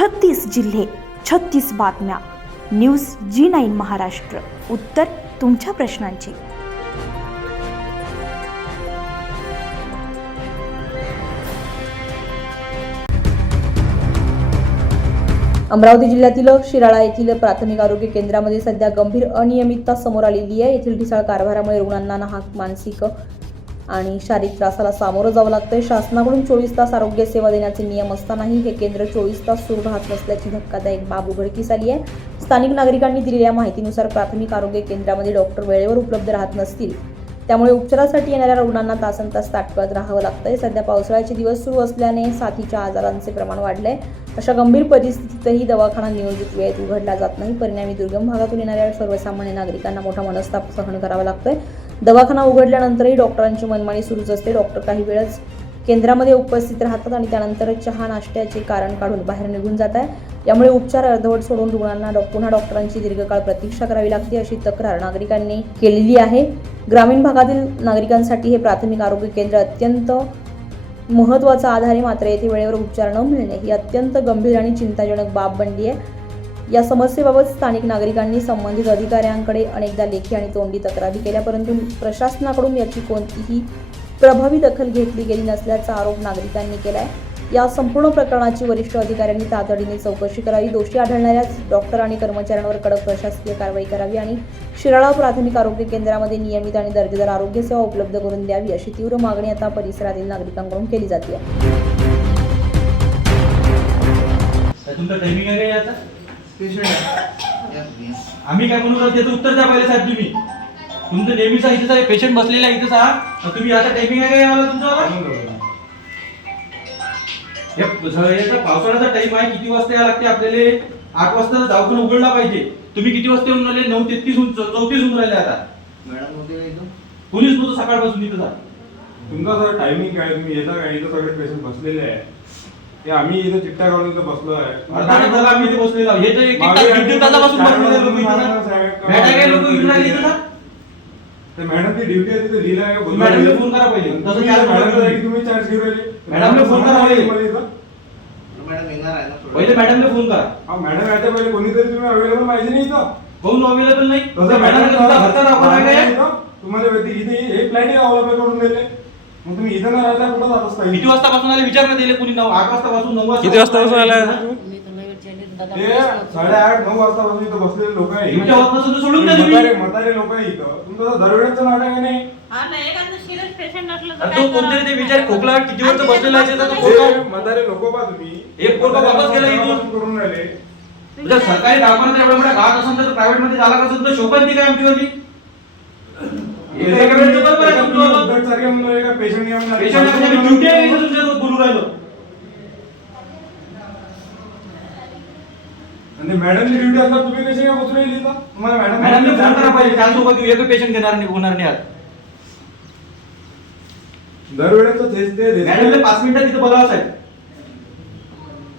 36 जिल्हे, 36 बातम्या. News G9 Maharashtra. उत्तर तुमच्या प्रश्नांची. अमरावती जिल्ह्यातील शिराळा येथील प्राथमिक आरोग्य केंद्रामध्ये सध्या गंभीर अनियमितता समोर आलेली आहे. येथील ढिसाळ कारभारामुळे रुग्णांना नाहक मानसिक आणि शारीरिक त्रासाला सामोरं जावं लागतंय. शासनाकडून 24 तास आरोग्य सेवा देण्याचे नियम असतानाही हे केंद्र 24 तास सुरू राहत नसल्याची धक्कादायक बाब उघडकीस आली आहे. स्थानिक नागरिकांनी दिलेल्या माहितीनुसार प्राथमिक आरोग्य केंद्रामध्ये डॉक्टर वेळेवर उपलब्ध राहत नसतील, त्यामुळे उपचारासाठी येणाऱ्या रुग्णांना तासनतास ताटकळत राहावं लागतंय. सध्या पावसाळ्याचे दिवस सुरू असल्याने साथीच्या आजारांचे प्रमाण वाढलंय. अशा गंभीर परिस्थितीतही दवाखाना नियोजित वेळेत उघडला जात नाही. परिणामी दुर्गम भागातून येणाऱ्या सर्वसामान्य नागरिकांना मोठा मनस्ताप सहन करावा लागतोय. दवाखाना उघडल्यानंतरही डॉक्टरांची मनमानी सुरूच असते. डॉक्टर काही वेळच केंद्रामध्ये उपस्थित राहतात आणि त्यानंतर चहा नाश्त्याचे कारण काढून बाहेर निघून जात आहे. यामुळे उपचार अर्धवट सोडून रुग्णांना पुन्हा डॉक्टरांची दीर्घकाळ प्रतीक्षा करावी लागते, अशी तक्रार नागरिकांनी केलेली आहे. ग्रामीण भागातील नागरिकांसाठी हे प्राथमिक आरोग्य केंद्र अत्यंत महत्त्वाचा आधार आहे. मात्र येथे वेळेवर उपचार न मिळणे ही अत्यंत गंभीर आणि चिंताजनक बाब बनली आहे. या समस्येबाबत स्थानिक नागरिकांनी संबंधित अधिकाऱ्यांकडे अनेकदा लेखी आणि तोंडी तक्रारी केल्या, परंतु प्रशासनाकडून याची कोणतीही प्रभावी दखल घेतली गेली नसल्याचा आरोप नागरिकांनी केला आहे. या संपूर्ण प्रकरणाची वरिष्ठ अधिकाऱ्यांनी तातडीने चौकशी करावी, दोषी आढळणाऱ्या डॉक्टर आणि कर्मचाऱ्यांवर कडक प्रशासकीय कारवाई करावी आणि शिराळा प्राथमिक आरोग्य केंद्रामध्ये नियमित आणि दर्जेदार आरोग्य सेवा उपलब्ध करून द्यावी, अशी तीव्र मागणी आता परिसरातील नागरिकांकडून केली जाते. आम्ही काय म्हणून त्याचं उत्तर द्या पहिले साहेब. तुम्ही तुमचं नेहमीचा इथेच आहे, पेशंट बसलेला आहे इथेच आहात. तुम्ही आता टायमिंग आहे काय आम्हाला तुमचं? पावसाळ्याचा टाइम आहे, किती वाजता यायला लागते आपल्याला? 8 वाजता दवाखाना उघडला पाहिजे. तुम्ही किती वाजता येऊन राहिले? 9:33 होऊन राहिले आता. मॅडम होते इथं पोलीस नव्हतं सकाळपासून इथं. तुमचा सर टायमिंग काय? तुम्ही येता काय? इथं सगळे पेशंट बसलेले आहे. ते आम्ही इथं चिठ्ठ्या काढून इथं बसलो आहे. आम्ही इथे बसलेलो हे तर एक एक तासापासून बसलेले लोक इथं राहिले. मॅडम ती ड्युटी आहे तिथे लिहिलं आहे. मॅडमला फोन करा पहिले. तसं मॅडम तुम्ही चार्ज घेऊन राहिले. मॅडमला फोन करा पहिले. मॅडम येणार आहे ना पहिले मॅडमला फोन करा. हा मॅडम याच्या पहिले कोणीतरी तुम्ही अवेलेबल पाहिजे नाही इथं. कोण अवेलेबल नाही? तसं मॅडम घरचा दाखवणार काय? तुम्हाला इथे हे फ्लॅट अवेलेबल करून दिले. मग तुम्ही इथं न राहता कुठं जात असता? किती वाजता पासून आले विचारण्यात दिले कोणी? 8 वाजता पासून 9 वाजता. किती वाजता पासून आला? ते 8:30-9 वाजतापासून इथं बसलेले लोक आहे. इतक्या वाजता सोडून द्या तुम्ही. म्हातारे लोक आहे इथं. तुमचं दरवेळेचं नाटक आहे नाही. तो कोणतरी ते विचार खोकला किती वाजता बसलेला आहे त्याचा तो खोकला. म्हातारे लोक पहा तुम्ही. एक पोरगा वापस गेला इथून करून राहिले. तुझ्या सरकारी दवाखान्यात एवढा मोठा घात असेल तर प्रायव्हेट मध्ये झाला कसं तर शोभत नाही काय आमची वाली? ड्युटी आहे तुमच्यासोबत बोलू राहिलो. मॅडमची ड्युटी असतात तुम्ही कशी काय बसून राहिली इथं? तुम्हाला मॅडमने फोन करा पाहिजे. त्यासोबत एक पेशंट घेणार नाही, होणार नाही आज. दरवेळेच तेच ते मॅडमने 5 मिनिटात तिथं बोलावं साहेब.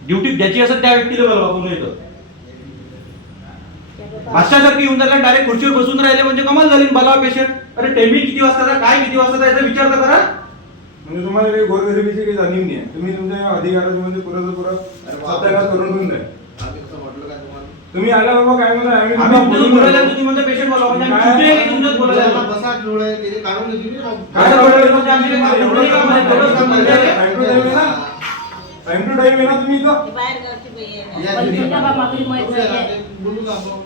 ड्युटी ज्याची असेल त्या व्यक्तीला बोलावा पुन्हा इथं. मास्टरसारखी येऊन जायला डायरेक्ट खुर्चीवर बसून राहिले म्हणजे कमाल झाली. बोलावा पेशंट. अरे टायमिंग किती वाजता काय किती वाजता याचा विचार तर करा. म्हणजे तुम्हाला काही गोरगरिबीची काही जाणीव नाही आहे. तुम्ही तुमच्या अधिकाराचे म्हणजे पुरं सत्यानाश करून ठेवून द्या. तुम्ही आला बाबा काय म्हणा आम्ही बोलायला तुम्ही म्हणता पेशंट बोलावा म्हणजे आम्ही ड्युटी आहे की तुमच्याच बोलायला बसा जोड आहे ते काढून घेतली काय बोलायला म्हणजे आम्ही एवढं काम आहे तेवढंच काम करते. टाइम टू टाइम येणार तुम्ही इथं. बोलू का आपण?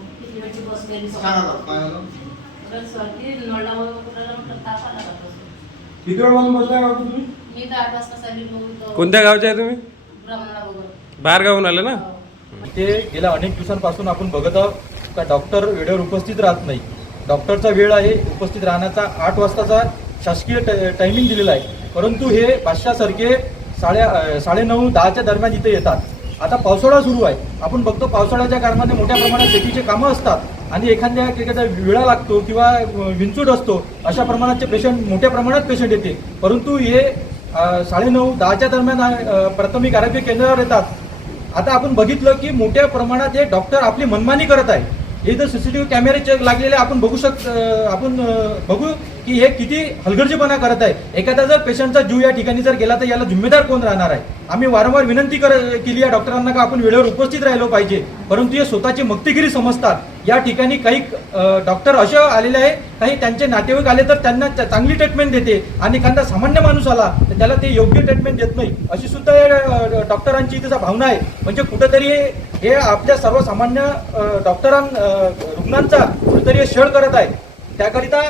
सांगा काय होतं? किती वेळापासून बसलाय का तुम्ही? कोणत्या गावचे आहे तुम्ही? बाहेर गावून आले ना? ते गेल्या अनेक दिवसांपासून आपण बघत आहोत का डॉक्टर वेळेवर उपस्थित राहत नाही. डॉक्टरचा वेळ आहे उपस्थित राहण्याचा 8 वाजताचा शासकीय टायमिंग दिलेला आहे, परंतु हे बादशाहसारखे 9:30-10च्या दरम्यान इथे येतात. आता पावसाळा सुरू आहे. आपण बघतो पावसाळ्याच्या कारणाने मोठ्या प्रमाणात शेतीचे कामं असतात आणि एखाद्या विळा लागतो किंवा विंचूड असतो. अशा प्रमाणाचे पेशंट मोठ्या प्रमाणात पेशंट येते, परंतु हे 9:30-10च्या दरम्यान प्राथमिक आरोग्य केंद्रावर येतात. आता आपण बघितलं की मोठ्या प्रमाणात हे डॉक्टर आपली मनमानी करत आहे. हे जर सीसीटीव्ही कॅमेरे लागलेले आपण आपण बघू की हे किती हलगर्जीपणा करत आहे. एखादा जर पेशंटचा जीव या ठिकाणी जर गेला तर याला जिम्मेदार कोण राहणार आहे. आम्ही वारंवार विनंती केली आहे डॉक्टरांना का आपण वेळेवर उपस्थित राहिलो पाहिजे, परंतु हे स्वतःची मक्तेगिरी समजतात. या ठिकाणी काही डॉक्टर असे आलेले आहे, काही त्यांचे नातेवाईक आले तर त्यांना चांगली ट्रीटमेंट देते आणि एखादा सामान्य माणूस आला तर त्याला ते योग्य ट्रीटमेंट देत नाही, अशी सुद्धा या डॉक्टरांची त्याचा भावना आहे. म्हणजे कुठेतरी हे आपल्या सर्वसामान्य रुग्णांचा कुठेतरी हे छळ करत आहे. त्याकरिता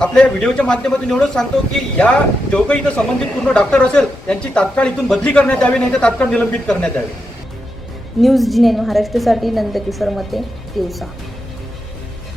आपल्या व्हिडिओच्या माध्यमातून एवढंच सांगतो की या जो काही इथं संबंधित पूर्ण डॉक्टर असेल त्यांची तात्काळ इथून बदली करण्यात यावी, नाही तर तात्काळ निलंबित करण्यात यावी. न्यूज जी9 महाराष्ट्रासाठी नंदकिशोर मते, दिवसा.